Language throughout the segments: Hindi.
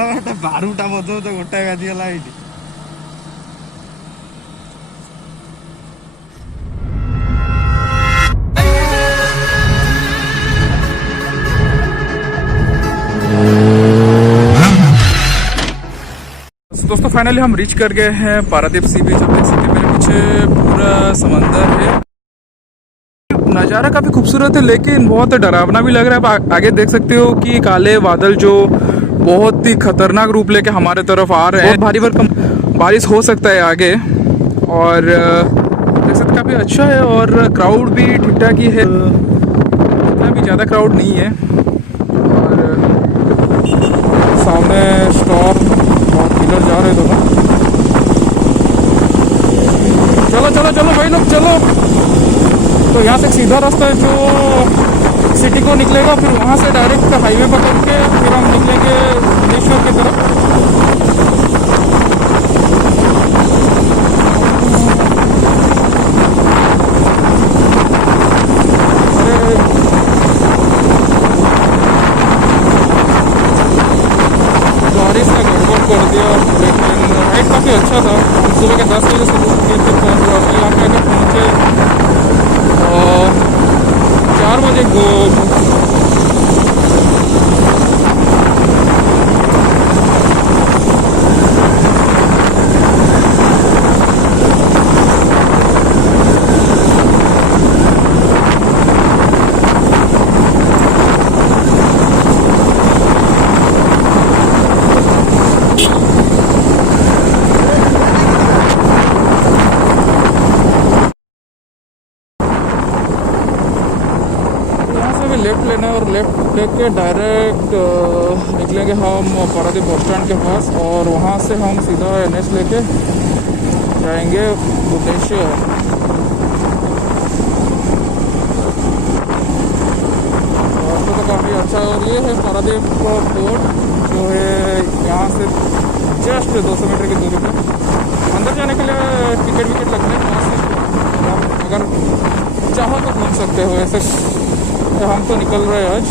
ଗୋଟେ ବାରୁଟା ବଜଉ ତ ଗୋଟାଏ ବାଜିଗଲା ଏଇଠି। दोस्तों फाइनली हम रीच कर गए हैं पारादीप सी बीच। आप देख सकते हैं मेरे पीछे पूरा समंदर है। नज़ारा काफ़ी खूबसूरत है लेकिन बहुत डरावना भी लग रहा है। आप आगे देख सकते हो कि काले बादल जो बहुत ही खतरनाक रूप लेके हमारे तरफ आ रहे हैं। भारी भरकम बारिश हो सकता है आगे। और देख सकते काफ़ी अच्छा है और क्राउड भी ठीक ठाक ही है, इतना भी ज़्यादा क्राउड नहीं है। और सामने स्टॉप और पिलर जा रहे दोनों। चलो चलो चलो भाई लोग चलो। तो यहाँ से सीधा रास्ता है जो सिटी को निकलेगा, फिर वहाँ से डायरेक्ट हाईवे पकड़ के फिर हम निकलेंगे भुवनेश्वर की तरफ। बारिश ने गड़बड़ कर दिया लेकिन राइड काफ़ी अच्छा था। सुबह के 10 बजे से बुक किए थे तो यहाँ पे अगर पहुँचे 4 बजे लेफ्ट लेना है और लेफ्ट लेके डायरेक्ट निकलेंगे हम पारादीप बस स्टैंड के पास और वहाँ से हम सीधा NH लेके जाएंगे भुवनेश्वर। रास्ता तो काफ़ी अच्छा है और ये है पारादीप पोर्ट जो है यहाँ से जस्ट 200 मीटर की दूरी पर। अंदर जाने के लिए टिकट विकेट लगते हैं वहाँ से, अगर चाहो तो घूम सकते हो। ऐसे हम तो निकल रहे हैं आज।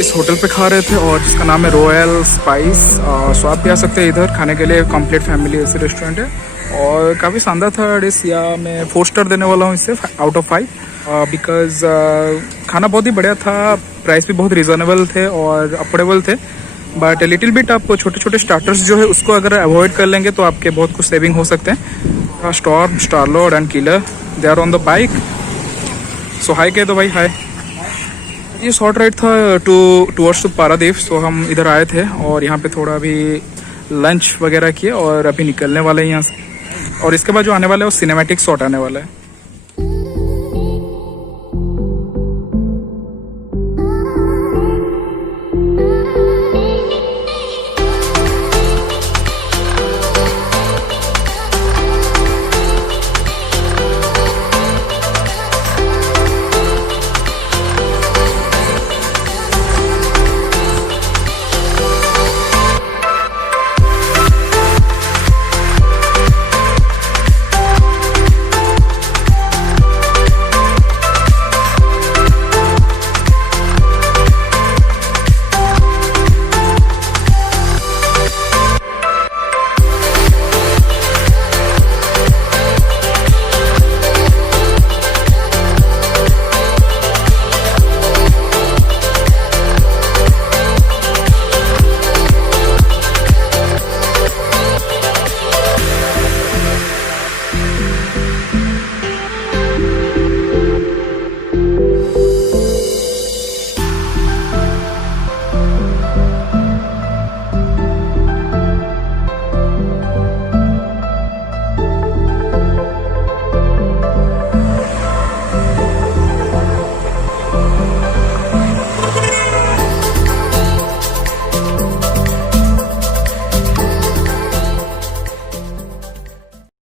इस होटल पे खा रहे थे और जिसका नाम है रॉयल स्पाइस। सो आप भी आ सकते हैं इधर खाने के लिए। कंप्लीट फैमिली ऐसे रेस्टोरेंट है और काफ़ी शानदार था डिश। या मैं 4 स्टार देने वाला हूँ इसे आउट ऑफ 5 बिकॉज खाना बहुत ही बढ़िया था, प्राइस भी बहुत रिजनेबल थे और अफोर्डेबल थे। बट लिटिल बिट आप छोटे छोटे स्टार्टर्स जो है उसको अगर अवॉइड कर लेंगे तो आपके बहुत कुछ सेविंग हो सकते हैं। Storm, Starlord and killer they are on the bike. So hi कह दो भाई, हाय। ये शॉर्ट राइड था टूवर्ड्स पारादीप। सो हम इधर आए थे और यहाँ पे थोड़ा अभी लंच वगैरह किए और अभी निकलने वाले हैं यहाँ से। और इसके बाद जो आने वाला है वो सिनेमैटिक शॉट आने वाला है।